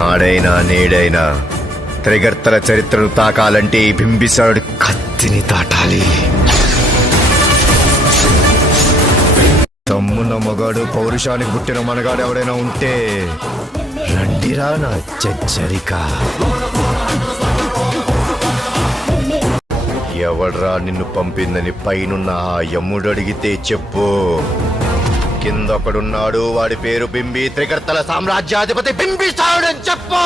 ఆడైనా నేడైనా త్రిగర్తల చరిత్రను తాకాలంటే ఈ బింబిసారుడి కత్తిని దాటాలి. తమ్మున్న మగాడు పౌరుషానికి పుట్టిన మనగాడు ఎవడైనా ఉంటే రండిరా నా చచ్చరిక. ఎవడ్రా నిన్ను పంపిందని పైనున్న ఆ యమ్ముడు అడిగితే చెప్పు. కిందొకడున్నాడు, వాడి పేరు బింబి, త్రిగర్తల సామ్రాజ్యాధిపతి బింబిసారుడని చెప్పు.